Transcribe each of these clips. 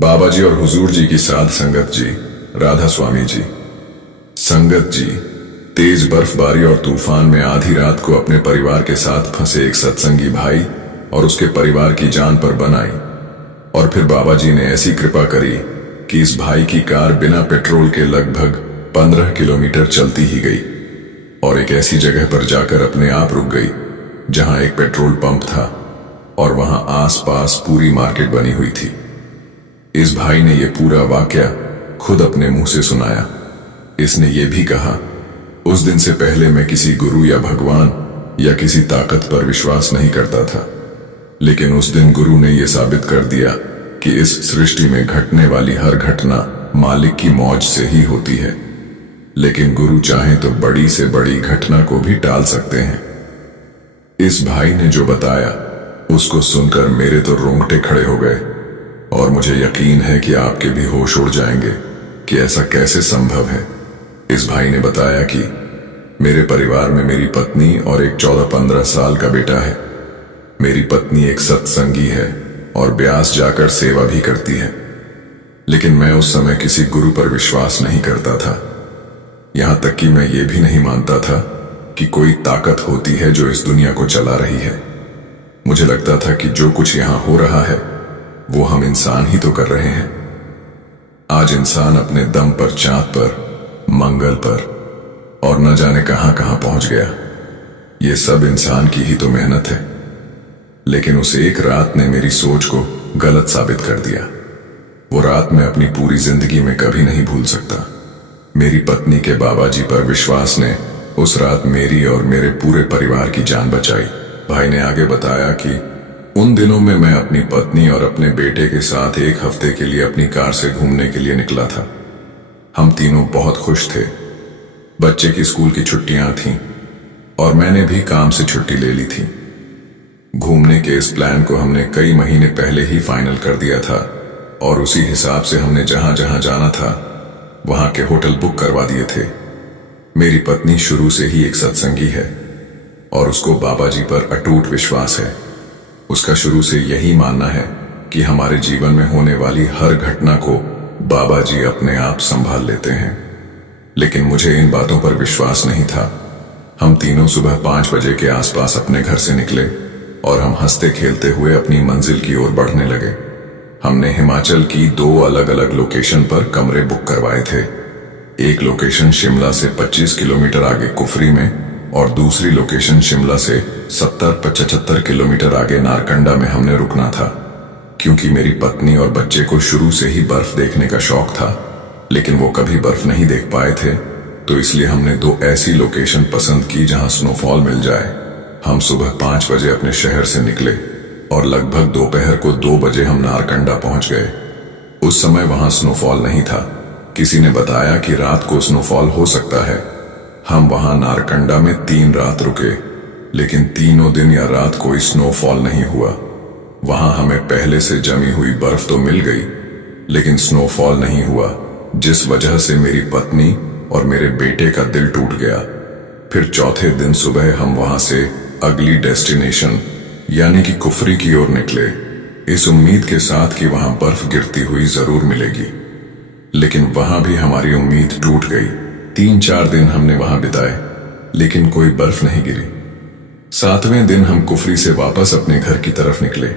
बाबा जी और हुजूर जी की साध संगत जी, राधा स्वामी जी। संगत जी, तेज बर्फबारी और तूफान में आधी रात को अपने परिवार के साथ फंसे एक सत्संगी भाई और उसके परिवार की जान पर बन आई। और फिर बाबा जी ने ऐसी कृपा करी कि इस भाई की कार बिना पेट्रोल के लगभग 15 किलोमीटर चलती ही गई और एक ऐसी जगह पर जाकर अपने आप रुक गई जहां एक पेट्रोल पंप था और वहां आसपास पूरी मार्केट बनी हुई थी। इस भाई ने यह पूरा वाकया खुद अपने मुंह से सुनाया। इसने ये भी कहा, उस दिन से पहले मैं किसी गुरु या भगवान या किसी ताकत पर विश्वास नहीं करता था, लेकिन उस दिन गुरु ने यह साबित कर दिया कि इस सृष्टि में घटने वाली हर घटना मालिक की मौज से ही होती है, लेकिन गुरु चाहे तो बड़ी से बड़ी घटना को भी टाल सकते हैं। इस भाई ने जो बताया उसको सुनकर मेरे तो रोंगटे खड़े हो गए और मुझे यकीन है कि आपके भी होश उड़ जाएंगे कि ऐसा कैसे संभव है। इस भाई ने बताया कि मेरे परिवार में मेरी पत्नी और एक 14-15 साल का बेटा है। मेरी पत्नी एक सत्संगी है और ब्यास जाकर सेवा भी करती है, लेकिन मैं उस समय किसी गुरु पर विश्वास नहीं करता था। यहां तक कि मैं ये भी नहीं मानता था कि कोई ताकत होती है जो इस दुनिया को चला रही है। मुझे लगता था कि जो कुछ यहां हो रहा है वो हम इंसान ही तो कर रहे हैं। आज इंसान अपने दम पर चांद पर, मंगल पर और न जाने कहां कहां पहुंच गया। ये सब इंसान की ही तो मेहनत है, लेकिन उस एक रात ने मेरी सोच को गलत साबित कर दिया। वो रात मैं अपनी पूरी जिंदगी में कभी नहीं भूल सकता। मेरी पत्नी के बाबा जी पर विश्वास ने उस रात मेरी और मेरे पूरे परिवार की जान बचाई। भाई ने आगे बताया कि उन दिनों में मैं अपनी पत्नी और अपने बेटे के साथ एक हफ्ते के लिए अपनी कार से घूमने के लिए निकला था। हम तीनों बहुत खुश थे। बच्चे की स्कूल की छुट्टियां थीं और मैंने भी काम से छुट्टी ले ली थी। घूमने के इस प्लान को हमने कई महीने पहले ही फाइनल कर दिया था और उसी हिसाब से हमने जहां जहां जाना था वहां के होटल बुक करवा दिए थे। मेरी पत्नी शुरू से ही एक सत्संगी है और उसको बाबा जी पर अटूट विश्वास है। उसका शुरू से यही मानना है कि हमारे जीवन में होने वाली हर घटना को बाबा जी अपने आप संभाल लेते हैं, लेकिन मुझे इन बातों पर विश्वास नहीं था। हम तीनों सुबह 5 बजे के आसपास अपने घर से निकले और हम हंसते खेलते हुए अपनी मंजिल की ओर बढ़ने लगे। हमने हिमाचल की 2 अलग अलग लोकेशन पर कमरे बुक करवाए थे। एक लोकेशन शिमला से 25 किलोमीटर आगे कुफरी में और दूसरी लोकेशन शिमला से 70-75 किलोमीटर आगे नारकंडा में हमने रुकना था। क्योंकि मेरी पत्नी और बच्चे को शुरू से ही बर्फ देखने का शौक था, लेकिन वो कभी बर्फ नहीं देख पाए थे, तो इसलिए हमने 2 ऐसी लोकेशन पसंद की जहां स्नोफॉल मिल जाए। हम सुबह 5 बजे अपने शहर से निकले और लगभग दोपहर को 2 बजे हम नारकंडा पहुंच गए। उस समय वहां स्नोफॉल नहीं था। किसी ने बताया कि रात को स्नोफॉल हो सकता है। हम वहां नारकंडा में 3 रात रुके, लेकिन तीनों दिन या रात कोई स्नोफॉल नहीं हुआ। वहां हमें पहले से जमी हुई बर्फ तो मिल गई, लेकिन स्नोफॉल नहीं हुआ, जिस वजह से मेरी पत्नी और मेरे बेटे का दिल टूट गया। फिर चौथे दिन सुबह हम वहां से अगली डेस्टिनेशन यानी कि कुफरी की ओर निकले, इस उम्मीद के साथ कि वहां बर्फ गिरती हुई जरूर मिलेगी, लेकिन वहां भी हमारी उम्मीद टूट गई। 3-4 दिन हमने वहां बिताए, लेकिन कोई बर्फ नहीं गिरी। 7वें दिन हम कुफरी से वापस अपने घर की तरफ निकले।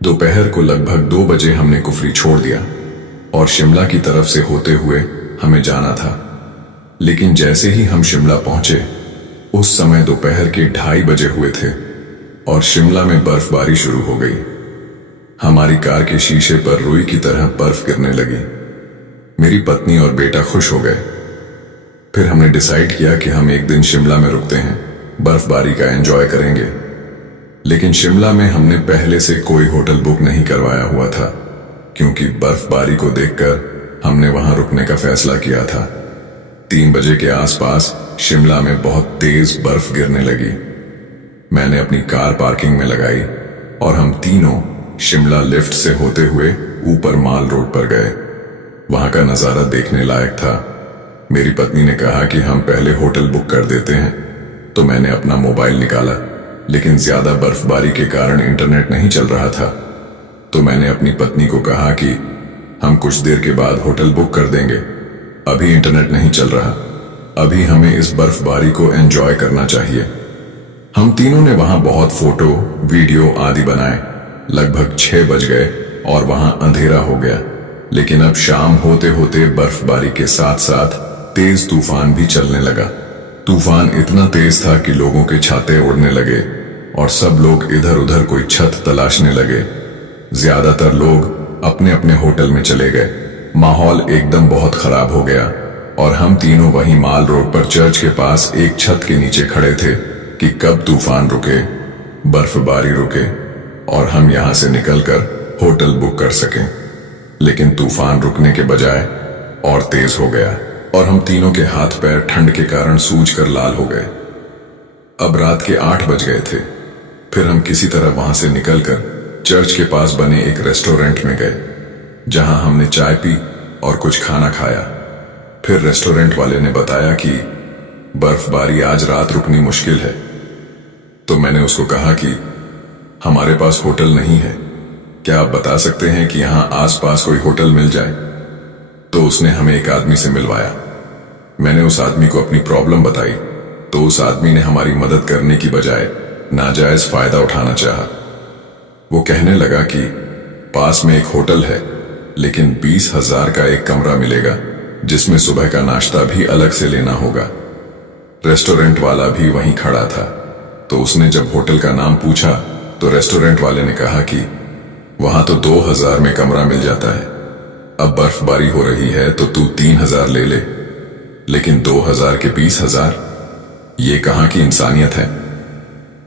दोपहर को लगभग 2 बजे हमने कुफरी छोड़ दिया और शिमला की तरफ से होते हुए हमें जाना था। लेकिन जैसे ही हम शिमला पहुंचे, उस समय दोपहर के 2:30 बजे हुए थे और शिमला में बर्फबारी शुरू हो गई। हमारी कार के शीशे पर रुई की तरह बर्फ गिरने लगी। मेरी पत्नी और बेटा खुश हो गए। फिर हमने डिसाइड किया कि हम एक दिन शिमला में रुकते हैं, बर्फबारी का एंजॉय करेंगे। लेकिन शिमला में हमने पहले से कोई होटल बुक नहीं करवाया हुआ था, क्योंकि बर्फबारी को देखकर हमने वहां रुकने का फैसला किया था। 3 बजे के आसपास शिमला में बहुत तेज बर्फ गिरने लगी। मैंने अपनी कार पार्किंग में लगाई और हम तीनों शिमला लिफ्ट से होते हुए ऊपर माल रोड पर गए। वहां का नजारा देखने लायक था। मेरी पत्नी ने कहा कि हम पहले होटल बुक कर देते हैं, तो मैंने अपना मोबाइल निकाला, लेकिन ज्यादा बर्फबारी के कारण इंटरनेट नहीं चल रहा था। तो मैंने अपनी पत्नी को कहा कि हम कुछ देर के बाद होटल बुक कर देंगे। अभी इंटरनेट नहीं चल रहा। अभी हमें इस बर्फबारी को एंजॉय करना चाहिए। हम तीनों ने वहां बहुत फोटो, वीडियो आदि बनाए। लगभग 6 बज गए और वहां अंधेरा हो गया। लेकिन अब शाम होते होते बर्फबारी के साथ साथ तेज तूफान भी चलने लगा। तूफान इतना तेज था कि लोगों के छाते उड़ने लगे और सब लोग इधर उधर कोई छत तलाशने लगे। ज्यादातर लोग अपने अपने होटल में चले गए। माहौल एकदम बहुत खराब हो गया और हम तीनों वहीं माल रोड पर चर्च के पास एक छत के नीचे खड़े थे कि कब तूफान रुके, बर्फबारी रुके और हम यहां से निकलकर होटल बुक कर सकें। लेकिन तूफान रुकने के बजाय और तेज हो गया और हम तीनों के हाथ पैर ठंड के कारण सूजकर लाल हो गए। अब रात के 8 बज गए थे। फिर हम किसी तरह वहां से निकलकर चर्च के पास बने एक रेस्टोरेंट में गए, जहां हमने चाय पी और कुछ खाना खाया। फिर रेस्टोरेंट वाले ने बताया कि बर्फबारी आज रात रुकनी मुश्किल है। तो मैंने उसको कहा कि हमारे पास होटल नहीं है, क्या आप बता सकते हैं कि यहां आसपास कोई होटल मिल जाए? तो उसने हमें एक आदमी से मिलवाया। मैंने उस आदमी को अपनी प्रॉब्लम बताई तो उस आदमी ने हमारी मदद करने की बजाय नाजायज फायदा उठाना चाहा। वो कहने लगा कि पास में एक होटल है, लेकिन 20,000 का एक कमरा मिलेगा, जिसमें सुबह का नाश्ता भी अलग से लेना होगा। रेस्टोरेंट वाला भी वहीं खड़ा था। तो उसने जब होटल का नाम पूछा तो रेस्टोरेंट वाले ने कहा कि वहां तो 2,000 में कमरा मिल जाता है। अब बर्फबारी हो रही है तो तू 3,000 ले ले, लेकिन 2,000 के 20,000, ये कहां की इंसानियत है।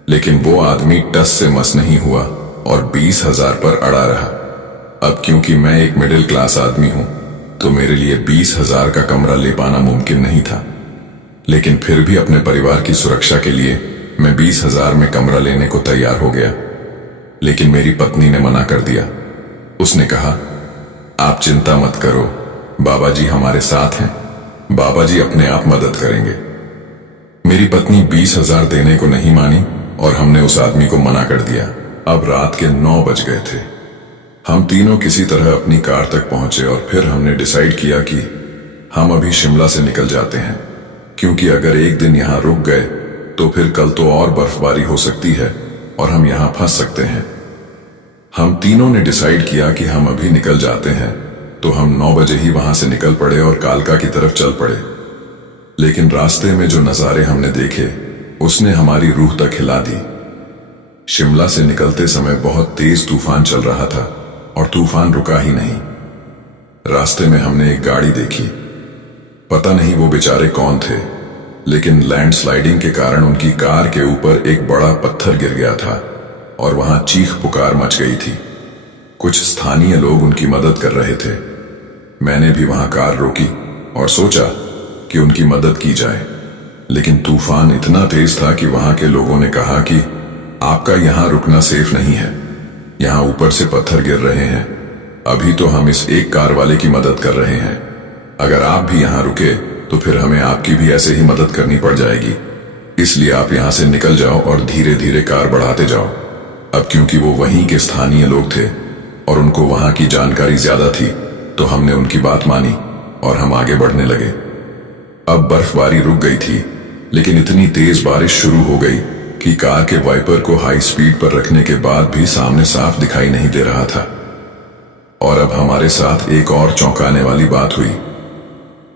लेकिन वो आदमी टस से मस नहीं हुआ और 20,000 पर अड़ा रहा। अब क्योंकि मैं एक मिडिल क्लास आदमी हूं तो मेरे लिए 20,000 का कमरा ले पाना मुमकिन नहीं था। लेकिन फिर भी अपने परिवार की सुरक्षा के लिए मैं 20,000 में कमरा लेने को तैयार हो गया। लेकिन मेरी पत्नी ने मना कर दिया। उसने कहा, आप चिंता मत करो, बाबा जी हमारे साथ हैं, बाबा जी अपने आप मदद करेंगे। मेरी पत्नी 20,000 देने को नहीं मानी और हमने उस आदमी को मना कर दिया। अब रात के 9 बज गए थे। हम तीनों किसी तरह अपनी कार तक पहुंचे और फिर हमने डिसाइड किया कि हम अभी शिमला से निकल जाते हैं, क्योंकि अगर एक दिन यहां रुक गए तो फिर कल तो और बर्फबारी हो सकती है और हम यहां फंस सकते हैं। हम तीनों ने डिसाइड किया कि हम अभी निकल जाते हैं, तो हम 9 बजे ही वहां से निकल पड़े और कालका की तरफ चल पड़े। लेकिन रास्ते में जो नजारे हमने देखे उसने हमारी रूह तक हिला दी। शिमला से निकलते समय बहुत तेज तूफान चल रहा था और तूफान रुका ही नहीं। रास्ते में हमने एक गाड़ी देखी। पता नहीं वो बेचारे कौन थे, लेकिन लैंडस्लाइडिंग के कारण उनकी कार के ऊपर एक बड़ा पत्थर गिर गया था और वहां चीख पुकार मच गई थी। कुछ स्थानीय लोग उनकी मदद कर रहे थे। मैंने भी वहां कार रोकी और सोचा कि उनकी मदद की जाए, लेकिन तूफान इतना तेज था कि वहां के लोगों ने कहा कि आपका यहां रुकना सेफ नहीं है, यहां ऊपर से पत्थर गिर रहे हैं। अभी तो हम इस एक कार वाले की मदद कर रहे हैं, अगर आप भी यहां रुके तो फिर हमें आपकी भी ऐसे ही मदद करनी पड़ जाएगी। इसलिए आप यहां से निकल जाओ और धीरे धीरे कार बढ़ाते जाओ। अब क्योंकि वो वहीं के स्थानीय लोग थे और उनको वहां की जानकारी ज्यादा थी, तो हमने उनकी बात मानी और हम आगे बढ़ने लगे। अब बर्फबारी रुक गई थी, लेकिन इतनी तेज बारिश शुरू हो गई कि कार के वाइपर को हाई स्पीड पर रखने के बाद भी सामने साफ दिखाई नहीं दे रहा था। और अब हमारे साथ एक और चौंकाने वाली बात हुई।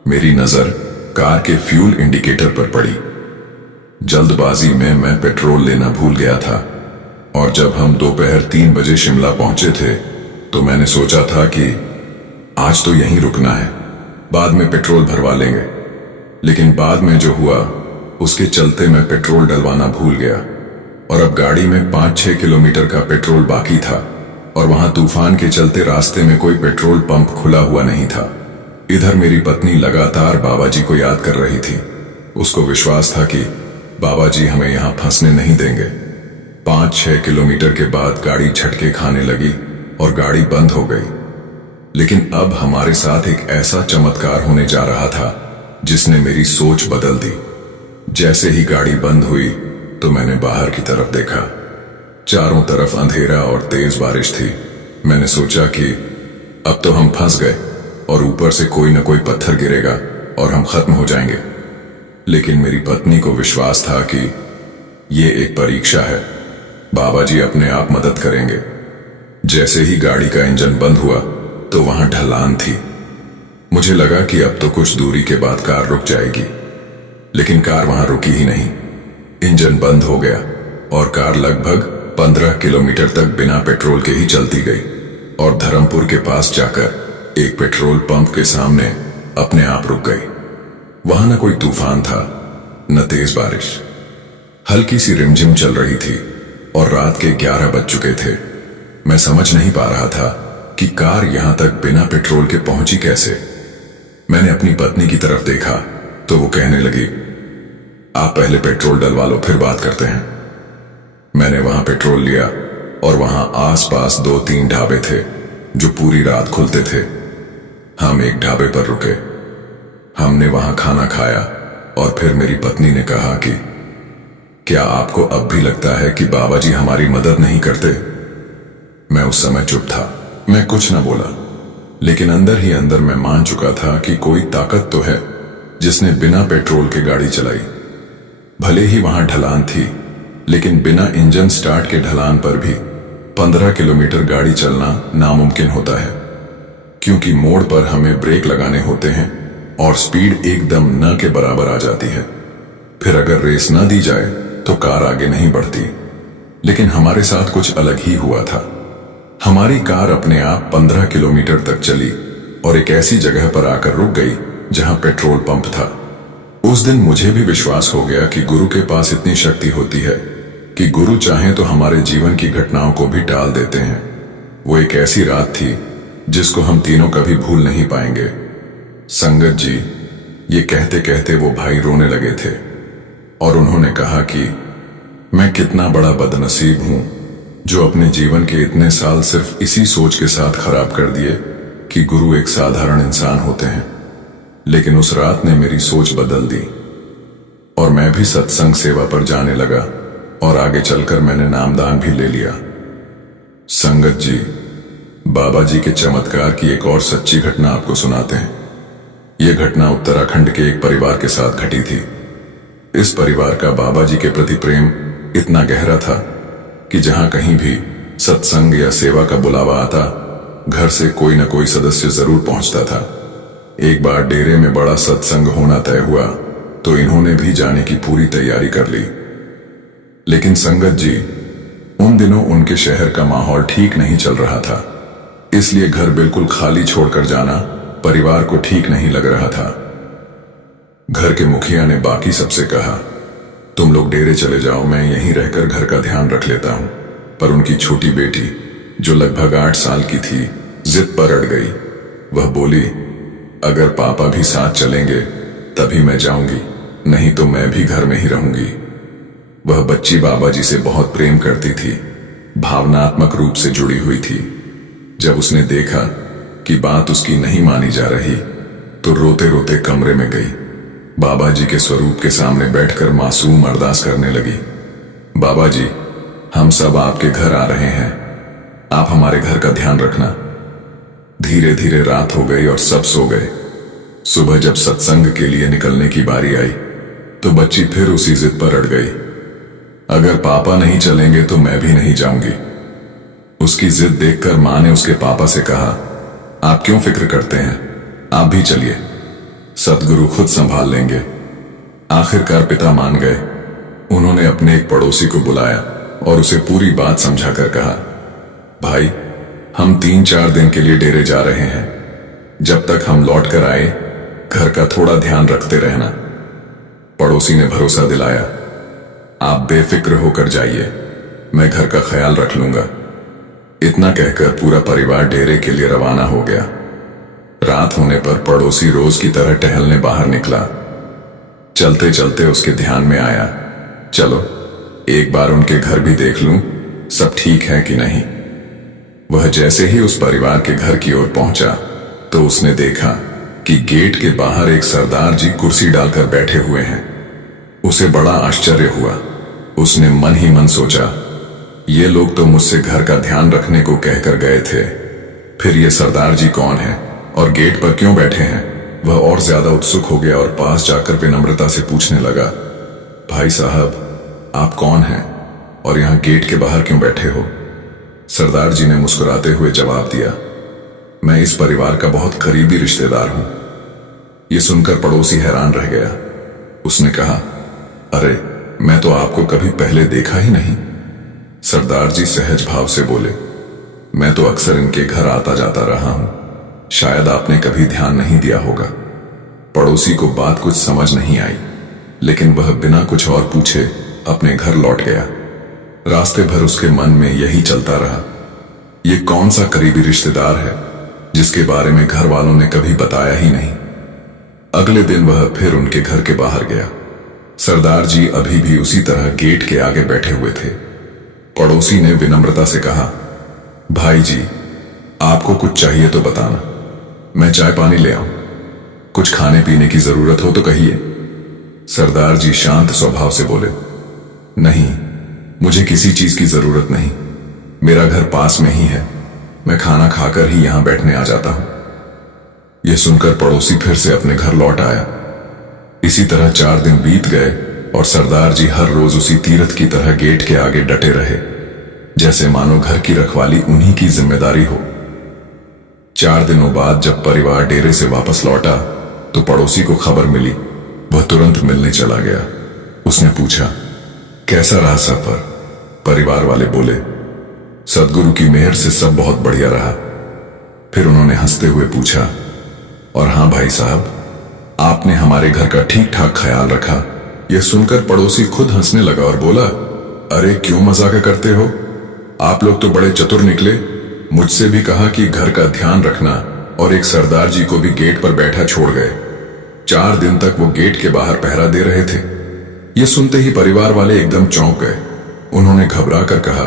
मेरी नजर कार के फ्यूल इंडिकेटर पर पड़ी। जल्दबाजी में मैं पेट्रोल लेना भूल गया था और जब हम दोपहर 3 बजे शिमला पहुंचे थे तो मैंने सोचा था कि आज तो यहीं रुकना है, बाद में पेट्रोल भरवा लेंगे। लेकिन बाद में जो हुआ उसके चलते मैं पेट्रोल डलवाना भूल गया और अब गाड़ी में 5-6 किलोमीटर का पेट्रोल बाकी था और वहां तूफान के चलते रास्ते में कोई पेट्रोल पंप खुला हुआ नहीं था। इधर मेरी पत्नी लगातार बाबा जी को याद कर रही थी। उसको विश्वास था कि बाबा जी हमें यहां फंसने नहीं देंगे। 5-6 किलोमीटर के बाद गाड़ी झटके खाने लगी और गाड़ी बंद हो गई। लेकिन अब हमारे साथ एक ऐसा चमत्कार होने जा रहा था जिसने मेरी सोच बदल दी। जैसे ही गाड़ी बंद हुई तो मैंने बाहर की तरफ देखा। चारों तरफ अंधेरा और तेज बारिश थी। मैंने सोचा कि अब तो हम फंस गए और ऊपर से कोई न कोई पत्थर गिरेगा और हम खत्म हो जाएंगे। लेकिन मेरी पत्नी को विश्वास था कि ये एक परीक्षा है, बाबा जी अपने आप मदद करेंगे। जैसे ही गाड़ी का इंजन बंद हुआ तो वहां ढलान थी। मुझे लगा कि अब तो कुछ दूरी के बाद कार रुक जाएगी, लेकिन कार वहां रुकी ही नहीं। इंजन बंद हो गया और कार लगभग 15 किलोमीटर तक बिना पेट्रोल के ही चलती गई और धर्मपुर के पास जाकर एक पेट्रोल पंप के सामने अपने आप रुक गई। वहां न कोई तूफान था, न तेज बारिश। हल्की सी रिमझिम चल रही थी और रात के 11 बज चुके थे। मैं समझ नहीं पा रहा था कि कार यहां तक बिना पेट्रोल के पहुंची कैसे। मैंने अपनी पत्नी की तरफ देखा तो वो कहने लगी, आप पहले पेट्रोल डलवा लो, फिर बात करते हैं। मैंने वहां पेट्रोल लिया और वहां आसपास 2-3 ढाबे थे जो पूरी रात खुलते थे। हम एक ढाबे पर रुके, हमने वहां खाना खाया और फिर मेरी पत्नी ने कहा कि क्या आपको अब भी लगता है कि बाबा जी हमारी मदद नहीं करते? मैं उस समय चुप था, मैं कुछ न बोला, लेकिन अंदर ही अंदर मैं मान चुका था कि कोई ताकत तो है जिसने बिना पेट्रोल के गाड़ी चलाई। भले ही वहां ढलान थी, लेकिन बिना इंजन स्टार्ट के ढलान पर भी 15 किलोमीटर गाड़ी चलना नामुमकिन होता है, क्योंकि मोड़ पर हमें ब्रेक लगाने होते हैं और स्पीड एकदम न के बराबर आ जाती है। फिर अगर रेस न दी जाए तो कार आगे नहीं बढ़ती। लेकिन हमारे साथ कुछ अलग ही हुआ था। हमारी कार अपने आप 15 किलोमीटर तक चली और एक ऐसी जगह पर आकर रुक गई जहां पेट्रोल पंप था। उस दिन मुझे भी विश्वास हो गया कि गुरु के पास इतनी शक्ति होती है कि गुरु चाहें तो हमारे जीवन की घटनाओं को भी टाल देते हैं। वो एक ऐसी रात थी जिसको हम तीनों कभी भूल नहीं पाएंगे। संगत जी, ये कहते कहते वो भाई रोने लगे थे और उन्होंने कहा कि मैं कितना बड़ा बदनसीब हूं जो अपने जीवन के इतने साल सिर्फ इसी सोच के साथ खराब कर दिए कि गुरु एक साधारण इंसान होते हैं। लेकिन उस रात ने मेरी सोच बदल दी और मैं भी सत्संग सेवा पर जाने लगा और आगे चलकर मैंने नामदान भी ले लिया। संगत जी, बाबा जी के चमत्कार की एक और सच्ची घटना आपको सुनाते हैं। यह घटना उत्तराखंड के एक परिवार के साथ घटी थी। इस परिवार का बाबा जी के प्रति प्रेम इतना गहरा था कि जहां कहीं भी सत्संग या सेवा का बुलावा आता, घर से कोई न कोई सदस्य जरूर पहुंचता था। एक बार डेरे में बड़ा सत्संग होना तय हुआ तो इन्होंने भी जाने की पूरी तैयारी कर ली। लेकिन संगत जी, उन दिनों उनके शहर का माहौल ठीक नहीं चल रहा था, इसलिए घर बिल्कुल खाली छोड़कर जाना परिवार को ठीक नहीं लग रहा था। घर के मुखिया ने बाकी सबसे कहा, तुम लोग डेरे चले जाओ, मैं यहीं रहकर घर का ध्यान रख लेता हूं। पर उनकी छोटी बेटी, जो लगभग 8 साल की थी, जिद पर अड़ गई। वह बोली, अगर पापा भी साथ चलेंगे तभी मैं जाऊंगी, नहीं तो मैं भी घर में ही रहूंगी। वह बच्ची बाबा जी से बहुत प्रेम करती थी, भावनात्मक रूप से जुड़ी हुई थी। जब उसने देखा कि बात उसकी नहीं मानी जा रही तो रोते रोते कमरे में गई। बाबा जी के स्वरूप के सामने बैठकर मासूम अरदास करने लगी, बाबा जी, हम सब आपके घर आ रहे हैं, आप हमारे घर का ध्यान रखना। धीरे धीरे रात हो गई और सब सो गए। सुबह जब सत्संग के लिए निकलने की बारी आई तो बच्ची फिर उसी जिद पर अड़ गई, अगर पापा नहीं चलेंगे तो मैं भी नहीं जाऊंगी। उसकी जिद देखकर मां ने उसके पापा से कहा, आप क्यों फिक्र करते हैं, आप भी चलिए, सतगुरु खुद संभाल लेंगे। आखिरकार पिता मान गए। उन्होंने अपने एक पड़ोसी को बुलाया और उसे पूरी बात समझाकर कहा, भाई, हम 3-4 दिन के लिए डेरे जा रहे हैं, जब तक हम लौट कर आए घर का थोड़ा ध्यान रखते रहना। पड़ोसी ने भरोसा दिलाया, आप बेफिक्र होकर जाइए, मैं घर का ख्याल रख लूंगा। इतना कहकर पूरा परिवार डेरे के लिए रवाना हो गया। रात होने पर पड़ोसी रोज की तरह टहलने बाहर निकला। चलते चलते उसके ध्यान में आया, चलो एक बार उनके घर भी देख लूं, सब ठीक है कि नहीं। वह जैसे ही उस परिवार के घर की ओर पहुंचा तो उसने देखा कि गेट के बाहर एक सरदार जी कुर्सी डालकर बैठे हुए हैं। उसे बड़ा आश्चर्य हुआ। उसने मन ही मन सोचा, ये लोग तो मुझसे घर का ध्यान रखने को कहकर गए थे, फिर ये सरदार जी कौन है और गेट पर क्यों बैठे हैं? वह और ज्यादा उत्सुक हो गया और पास जाकर विनम्रता से पूछने लगा, भाई साहब, आप कौन हैं और यहां गेट के बाहर क्यों बैठे हो? सरदार जी ने मुस्कुराते हुए जवाब दिया, मैं इस परिवार का बहुत करीबी रिश्तेदार हूं। यह सुनकर पड़ोसी हैरान रह गया। उसने कहा, अरे, मैं तो आपको कभी पहले देखा ही नहीं। सरदार जी सहज भाव से बोले, मैं तो अक्सर इनके घर आता जाता रहा हूं, शायद आपने कभी ध्यान नहीं दिया होगा। पड़ोसी को बात कुछ समझ नहीं आई, लेकिन वह बिना कुछ और पूछे अपने घर लौट गया। रास्ते भर उसके मन में यही चलता रहा, ये कौन सा करीबी रिश्तेदार है जिसके बारे में घर वालों ने कभी बताया ही नहीं। अगले दिन वह फिर उनके घर के बाहर गया। सरदार जी अभी भी उसी तरह गेट के आगे बैठे हुए थे। पड़ोसी ने विनम्रता से कहा, भाई जी, आपको कुछ चाहिए तो बताना, मैं चाय पानी ले आऊं। कुछ खाने पीने की जरूरत हो तो कहिए। सरदार जी शांत स्वभाव से बोले, नहीं, मुझे किसी चीज की जरूरत नहीं, मेरा घर पास में ही है, मैं खाना खाकर ही यहां बैठने आ जाता हूं। यह सुनकर पड़ोसी फिर से अपने घर लौट आया। इसी तरह 4 दिन बीत गए और सरदार जी हर रोज उसी तीरथ की तरह गेट के आगे डटे रहे, जैसे मानो घर की रखवाली उन्हीं की जिम्मेदारी हो। 4 दिनों बाद जब परिवार डेरे से वापस लौटा तो पड़ोसी को खबर मिली। वह तुरंत मिलने चला गया। उसने पूछा, कैसा रहा सफर? परिवार वाले बोले, सदगुरु की मेहर से सब बहुत बढ़िया रहा। फिर उन्होंने हंसते हुए पूछा, और हां भाई साहब, आपने हमारे घर का ठीक ठाक ख्याल रखा? यह सुनकर पड़ोसी खुद हंसने लगा और बोला, अरे क्यों मजाक करते हो, आप लोग तो बड़े चतुर निकले। मुझसे भी कहा कि घर का ध्यान रखना और एक सरदार जी को भी गेट पर बैठा छोड़ गए। 4 दिन तक वो गेट के बाहर पहरा दे रहे थे। ये सुनते ही परिवार वाले एकदम चौंक गए। उन्होंने घबरा कर कहा,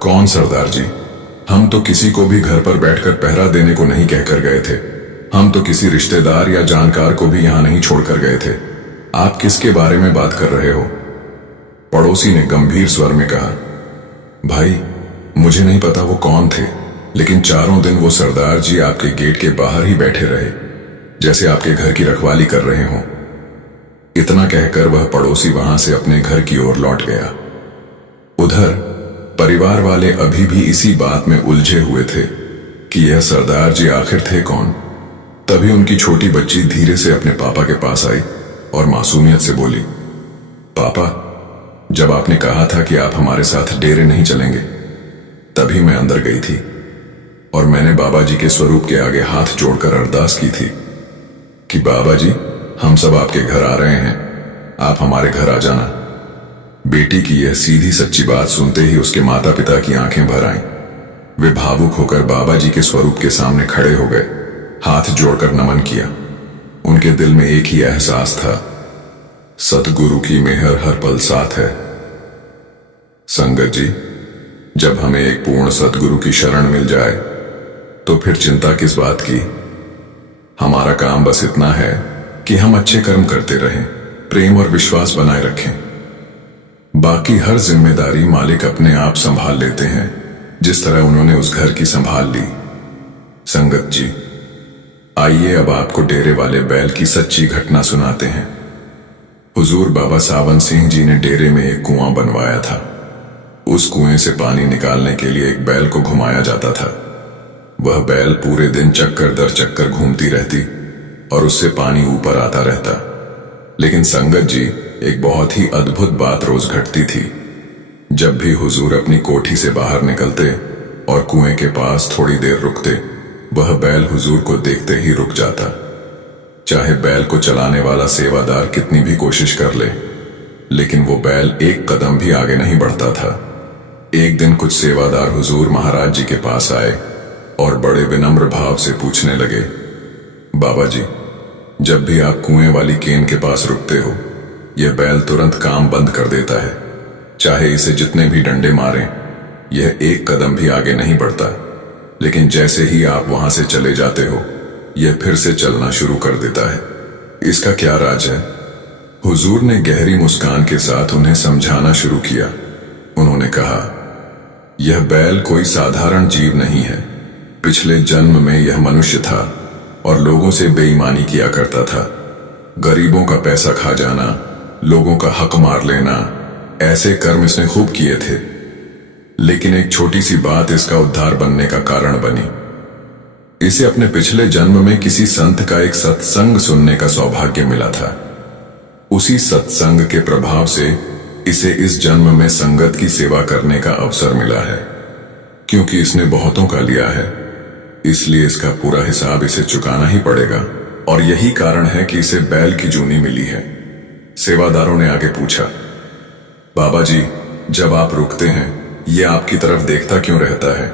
कौन सरदार जी? हम तो किसी को भी घर पर बैठकर पहरा देने को नहीं कहकर गए थे। हम तो किसी रिश्तेदार या जानकार को भी यहां नहीं छोड़कर गए थे। आप किसके बारे में बात कर रहे हो? पड़ोसी ने गंभीर स्वर में कहा, भाई, मुझे नहीं पता वो कौन थे, लेकिन 4 दिन वो सरदार जी आपके गेट के बाहर ही बैठे रहे, जैसे आपके घर की रखवाली कर रहे हों। इतना कहकर वह पड़ोसी वहां से अपने घर की ओर लौट गया। उधर परिवार वाले अभी भी इसी बात में उलझे हुए थे कि यह सरदार जी आखिर थे कौन। तभी उनकी छोटी बच्ची धीरे से अपने पापा के पास आई और मासूमियत से बोली, पापा, जब आपने कहा था कि आप हमारे साथ डेरे नहीं चलेंगे, तभी मैं अंदर गई थी और मैंने बाबा जी के स्वरूप के आगे हाथ जोड़कर अरदास की थी कि बाबा जी, हम सब आपके घर आ रहे हैं, आप हमारे घर आ जाना। बेटी की यह सीधी सच्ची बात सुनते ही उसके माता पिता की आंखें भर आईं। वे भावुक होकर बाबा जी के स्वरूप के सामने खड़े हो गए, हाथ जोड़कर नमन किया। उनके दिल में एक ही एहसास था, सतगुरु की मेहर हर पल साथ है। संगत जी, जब हमें एक पूर्ण सतगुरु की शरण मिल जाए तो फिर चिंता किस बात की। हमारा काम बस इतना है कि हम अच्छे कर्म करते रहें, प्रेम और विश्वास बनाए रखें। बाकी हर जिम्मेदारी मालिक अपने आप संभाल लेते हैं, जिस तरह उन्होंने उस घर की संभाल ली। संगत जी, आइए अब आपको डेरे वाले बैल की सच्ची घटना सुनाते हैं। हुजूर बाबा सावन सिंह जी ने डेरे में एक कुआं बनवाया था। उस कुएं से पानी निकालने के लिए एक बैल को घुमाया जाता था। वह बैल पूरे दिन चक्कर दर चक्कर घूमती रहती और उससे पानी ऊपर आता रहता। लेकिन संगत जी, एक बहुत ही अद्भुत बात रोज घटती थी। जब भी हुजूर अपनी कोठी से बाहर निकलते और कुएं के पास थोड़ी देर रुकते, वह बैल हुजूर को देखते ही रुक जाता। चाहे बैल को चलाने वाला सेवादार कितनी भी कोशिश कर ले, लेकिन वो बैल एक कदम भी आगे नहीं बढ़ता था। एक दिन कुछ सेवादार हुजूर महाराज जी के पास आए और बड़े विनम्र भाव से पूछने लगे, बाबा जी, जब भी आप कुएं वाली केन के पास रुकते हो, यह बैल तुरंत काम बंद कर देता है। चाहे इसे जितने भी डंडे मारें, यह एक कदम भी आगे नहीं बढ़ता। लेकिन जैसे ही आप वहां से चले जाते हो, यह फिर से चलना शुरू कर देता है। इसका क्या राज है? हुजूर ने गहरी मुस्कान के साथ उन्हें समझाना शुरू किया। उन्होंने कहा, यह बैल कोई साधारण जीव नहीं है। पिछले जन्म में यह मनुष्य था और लोगों से बेईमानी किया करता था। गरीबों का पैसा खा जाना, लोगों का हक मार लेना, ऐसे कर्म इसने खूब किए थे। लेकिन एक छोटी सी बात इसका उद्धार बनने का कारण बनी। इसे अपने पिछले जन्म में किसी संत का एक सत्संग सुनने का सौभाग्य मिला था। उसी सत्संग के प्रभाव से इसे इस जन्म में संगत की सेवा करने का अवसर मिला है। क्योंकि इसने बहुतों का लिया है, इसलिए इसका पूरा हिसाब इसे चुकाना ही पड़ेगा। और यही कारण है कि इसे बैल की जूनी मिली है। सेवादारों ने आगे पूछा, बाबा जी, जब आप रुकते हैं यह आपकी तरफ देखता क्यों रहता है,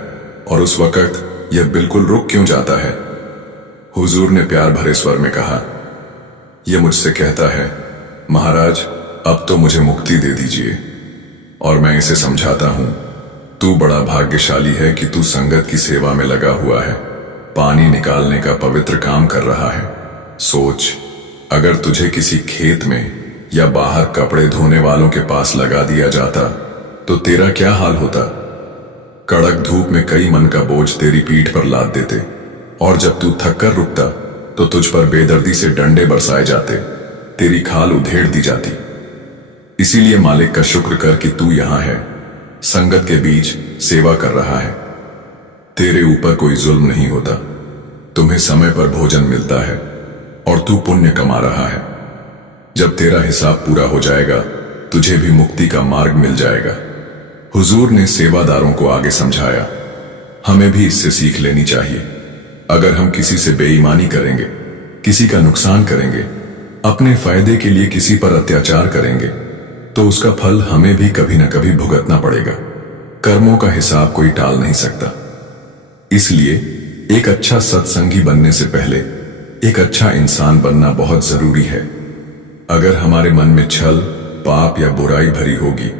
और उस वक्त यह बिल्कुल रुक क्यों जाता है? हुजूर ने प्यार भरे स्वर में कहा, यह मुझसे कहता है, महाराज अब तो मुझे मुक्ति दे दीजिए। और मैं इसे समझाता हूं, तू बड़ा भाग्यशाली है कि तू संगत की सेवा में लगा हुआ है, पानी निकालने का पवित्र काम कर रहा है। सोच, अगर तुझे किसी खेत में या बाहर कपड़े धोने वालों के पास लगा दिया जाता तो तेरा क्या हाल होता? कड़क धूप में कई मन का बोझ तेरी पीठ पर लाद देते, और जब तू थक कर रुकता तो तुझ पर बेदर्दी से डंडे बरसाए जाते, तेरी खाल उधेड़ दी जाती। इसीलिए मालिक का शुक्र कर कि तू यहां है, संगत के बीच सेवा कर रहा है। तेरे ऊपर कोई जुल्म नहीं होता, तुम्हें समय पर भोजन मिलता है और तू पुण्य कमा रहा है। जब तेरा हिसाब पूरा हो जाएगा तुझे भी मुक्ति का मार्ग मिल जाएगा। हुजूर ने सेवादारों को आगे समझाया, हमें भी इससे सीख लेनी चाहिए। अगर हम किसी से बेईमानी करेंगे, किसी का नुकसान करेंगे, अपने फायदे के लिए किसी पर अत्याचार करेंगे, तो उसका फल हमें भी कभी न कभी भुगतना पड़ेगा। कर्मों का हिसाब कोई टाल नहीं सकता। इसलिए एक अच्छा सत्संगी बनने से पहले एक अच्छा इंसान बनना बहुत जरूरी है। अगर हमारे मन में छल, पाप या बुराई भरी होगी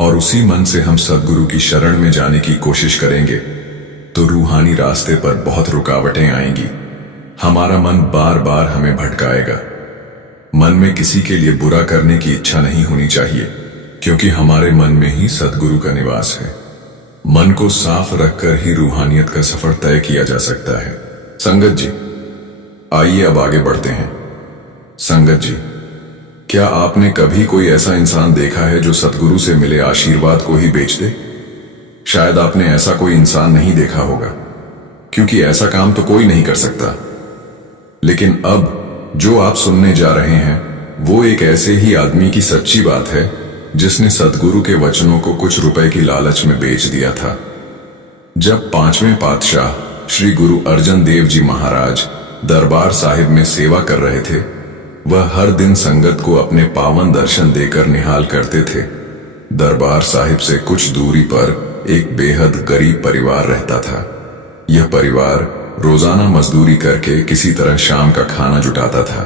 और उसी मन से हम सद्गुरु की शरण में जाने की कोशिश करेंगे तो रूहानी रास्ते पर बहुत रुकावटें आएंगी। हमारा मन बार बार हमें भटकाएगा। मन में किसी के लिए बुरा करने की इच्छा नहीं होनी चाहिए, क्योंकि हमारे मन में ही सद्गुरु का निवास है। मन को साफ रखकर ही रूहानियत का सफर तय किया जा सकता है। संगत जी, आइए अब आगे बढ़ते हैं। संगत जी, क्या आपने कभी कोई ऐसा इंसान देखा है जो सद्गुरु से मिले आशीर्वाद को ही बेच दे? शायद आपने ऐसा कोई इंसान नहीं देखा होगा, क्योंकि ऐसा काम तो कोई नहीं कर सकता। लेकिन अब जो आप सुनने जा रहे हैं वो एक ऐसे ही आदमी की सच्ची बात है जिसने सद्गुरु के वचनों को कुछ रुपए की लालच में बेच दिया था। जब 5वें पातशाह श्री गुरु अर्जन देव जी महाराज दरबार साहिब में सेवा कर रहे थे, वह हर दिन संगत को अपने पावन दर्शन देकर निहाल करते थे। दरबार साहिब से कुछ दूरी पर एक बेहद गरीब परिवार रहता था। यह परिवार रोजाना मजदूरी करके किसी तरह शाम का खाना जुटाता था,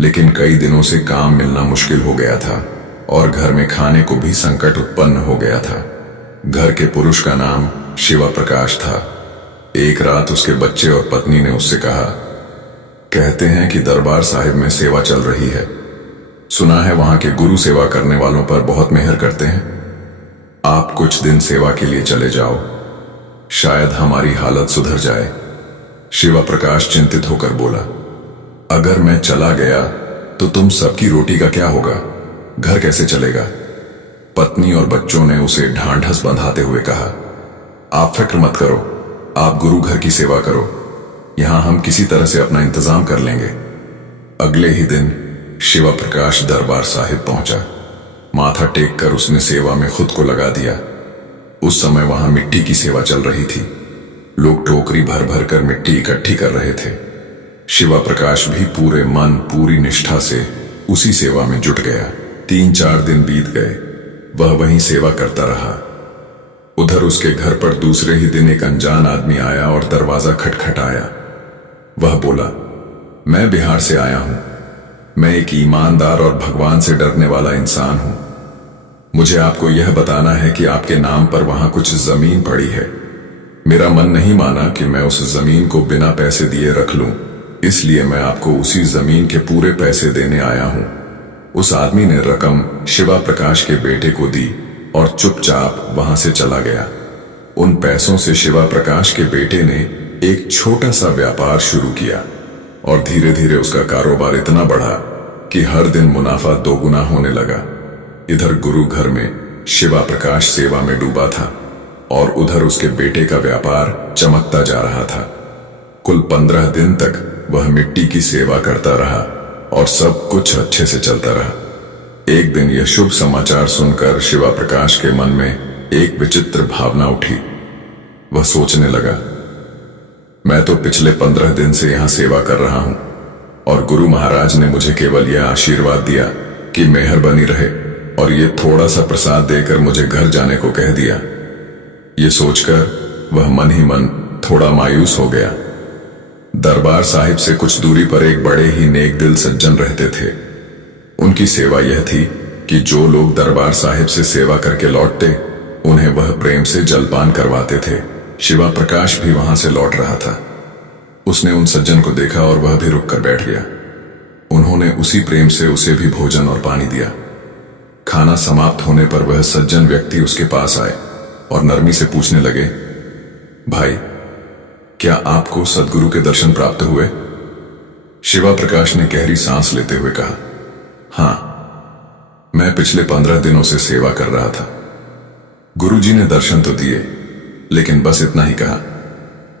लेकिन कई दिनों से काम मिलना मुश्किल हो गया था और घर में खाने को भी संकट उत्पन्न हो गया था। घर के पुरुष का नाम शिवा प्रकाश था। एक रात उसके बच्चे और पत्नी ने उससे कहा, कहते हैं कि दरबार साहिब में सेवा चल रही है, सुना है वहां के गुरु सेवा करने वालों पर बहुत मेहर करते हैं। आप कुछ दिन सेवा के लिए चले जाओ, शायद हमारी हालत सुधर जाए। शिवा प्रकाश चिंतित होकर बोला, अगर मैं चला गया तो तुम सबकी रोटी का क्या होगा? घर कैसे चलेगा? पत्नी और बच्चों ने उसे ढांढस बंधाते हुए कहा, आप फिक्र मत करो, आप गुरु घर की सेवा करो, यहां हम किसी तरह से अपना इंतजाम कर लेंगे। अगले ही दिन शिवा प्रकाश दरबार साहिब पहुंचा। माथा टेक कर उसने सेवा में खुद को लगा दिया। उस समय वहां मिट्टी की सेवा चल रही थी। लोग टोकरी भर भर कर मिट्टी इकट्ठी कर रहे थे। शिवा प्रकाश भी पूरे मन, पूरी निष्ठा से उसी सेवा में जुट गया। 3-4 दिन बीत गए, वह वहीं सेवा करता रहा। उधर उसके घर पर दूसरे ही दिन एक अनजान आदमी आया और दरवाजा खटखटाया। वह बोला, मैं बिहार से आया हूं। मैं एक ईमानदार और भगवान से डरने वाला इंसान हूं। मुझे आपको यह बताना है कि आपके नाम पर वहां कुछ जमीन पड़ी है। मेरा मन नहीं माना कि मैं उस जमीन को बिना पैसे दिए रख लूं, इसलिए मैं आपको उसी जमीन के पूरे पैसे देने आया हूं। उस आदमी ने रकम शिवा प्रकाश के बेटे को दी और चुपचाप वहां से चला गया। उन पैसों से शिवा प्रकाश के बेटे ने एक छोटा सा व्यापार शुरू किया और धीरे धीरे उसका कारोबार इतना बढ़ा कि हर दिन मुनाफा दोगुना होने लगा। इधर गुरु घर में शिवा प्रकाश सेवा में डूबा था और उधर उसके बेटे का व्यापार चमकता जा रहा था। कुल 15 दिन तक वह मिट्टी की सेवा करता रहा और सब कुछ अच्छे से चलता रहा। एक दिन यह शुभ समाचार सुनकर शिवा प्रकाश के मन में एक विचित्र भावना उठी। वह सोचने लगा, मैं तो पिछले 15 दिन से यहां सेवा कर रहा हूं और गुरु महाराज ने मुझे केवल यह आशीर्वाद दिया कि मेहर बनी रहे और ये थोड़ा सा प्रसाद देकर मुझे घर जाने को कह दिया। ये सोचकर वह मन ही मन थोड़ा मायूस हो गया। दरबार साहिब से कुछ दूरी पर एक बड़े ही नेक दिल सज्जन रहते थे। उनकी सेवा यह थी कि जो लोग दरबार साहिब से सेवा करके लौटते उन्हें वह प्रेम से जलपान करवाते थे। शिवा प्रकाश भी वहां से लौट रहा था। उसने उन सज्जन को देखा और वह भी रुक कर बैठ गया। उन्होंने उसी प्रेम से उसे भी भोजन और पानी दिया। खाना समाप्त होने पर वह सज्जन व्यक्ति उसके पास आए और नरमी से पूछने लगे, भाई, क्या आपको सद्गुरु के दर्शन प्राप्त हुए? शिवा प्रकाश ने गहरी सांस लेते हुए कहा, हां, मैं पिछले 15 दिनों से सेवा कर रहा था। गुरुजी ने दर्शन तो दिए, लेकिन बस इतना ही कहा,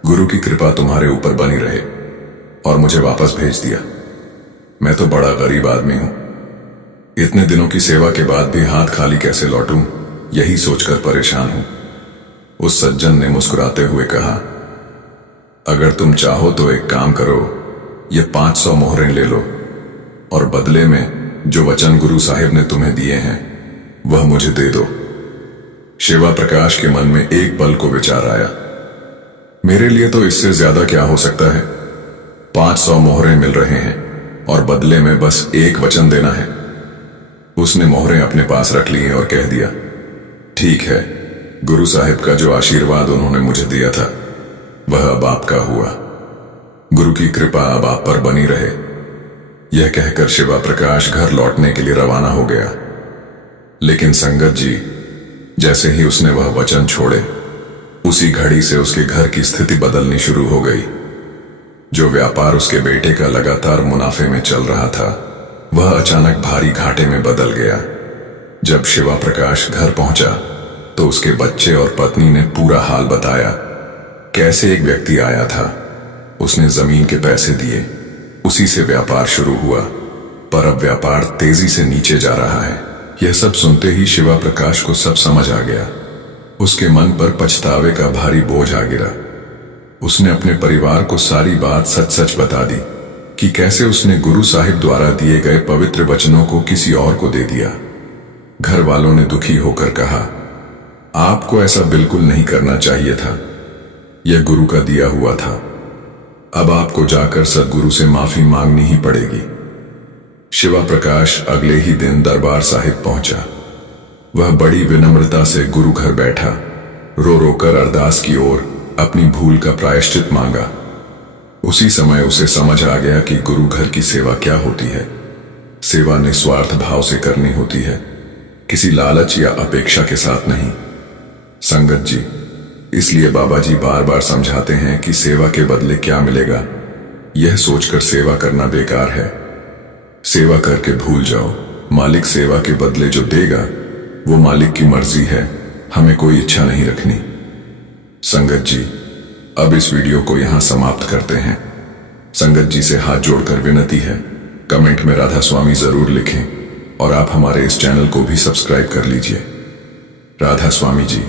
गुरु की कृपा तुम्हारे ऊपर बनी रहे, और मुझे वापस भेज दिया। मैं तो बड़ा गरीब आदमी हूं। इतने दिनों की सेवा के बाद भी हाथ खाली कैसे लौटूं, यही सोचकर परेशान हूं। उस सज्जन ने मुस्कुराते हुए कहा, अगर तुम चाहो तो एक काम करो, ये 500 मोहरें ले लो और बदले में जो वचन गुरु साहिब ने तुम्हें दिए हैं वह मुझे दे दो। शिवा प्रकाश के मन में एक पल को विचार आया, मेरे लिए तो इससे ज्यादा क्या हो सकता है। 500 मोहरें मिल रहे हैं और बदले में बस एक वचन देना है। उसने मोहरें अपने पास रख ली और कह दिया, ठीक है, गुरु साहिब का जो आशीर्वाद उन्होंने मुझे दिया था वह अब आपका हुआ। गुरु की कृपा अब आप पर बनी रहे। यह कहकर शिवा प्रकाश घर लौटने के लिए रवाना हो गया। लेकिन संगत जी, जैसे ही उसने वह वचन छोड़े, उसी घड़ी से उसके घर की स्थिति बदलनी शुरू हो गई। जो व्यापार उसके बेटे का लगातार मुनाफे में चल रहा था, वह अचानक भारी घाटे में बदल गया। जब शिवा प्रकाश घर पहुंचा तो उसके बच्चे और पत्नी ने पूरा हाल बताया। कैसे एक व्यक्ति आया था, उसने जमीन के पैसे दिए, उसी से व्यापार शुरू हुआ, पर अब व्यापार तेजी से नीचे जा रहा है। यह सब सुनते ही शिवा प्रकाश को सब समझ आ गया। उसके मन पर पछतावे का भारी बोझ आ गिरा। उसने अपने परिवार को सारी बात सच सच बता दी कि कैसे उसने गुरु साहिब द्वारा दिए गए पवित्र वचनों को किसी और को दे दिया। घर वालों ने दुखी होकर कहा, आपको ऐसा बिल्कुल नहीं करना चाहिए था, यह गुरु का दिया हुआ था। अब आपको जाकर सद्गुरु से माफी मांगनी ही पड़ेगी। शिवा प्रकाश अगले ही दिन दरबार साहिब पहुंचा। वह बड़ी विनम्रता से गुरु घर बैठा, रो रोकर अरदास की ओर अपनी भूल का प्रायश्चित मांगा। उसी समय उसे समझ आ गया कि गुरु घर की सेवा क्या होती है। सेवा निस्वार्थ भाव से करनी होती है, किसी लालच या अपेक्षा के साथ नहीं। संगत जी, इसलिए बाबा जी बार बार समझाते हैं कि सेवा के बदले क्या मिलेगा, यह सोचकर सेवा करना बेकार है। सेवा करके भूल जाओ, मालिक सेवा के बदले जो देगा वो मालिक की मर्जी है, हमें कोई इच्छा नहीं रखनी। संगत जी, अब इस वीडियो को यहां समाप्त करते हैं। संगत जी से हाथ जोड़कर विनती है, कमेंट में राधा स्वामी जरूर लिखें और आप हमारे इस चैनल को भी सब्सक्राइब कर लीजिए। राधा स्वामी जी।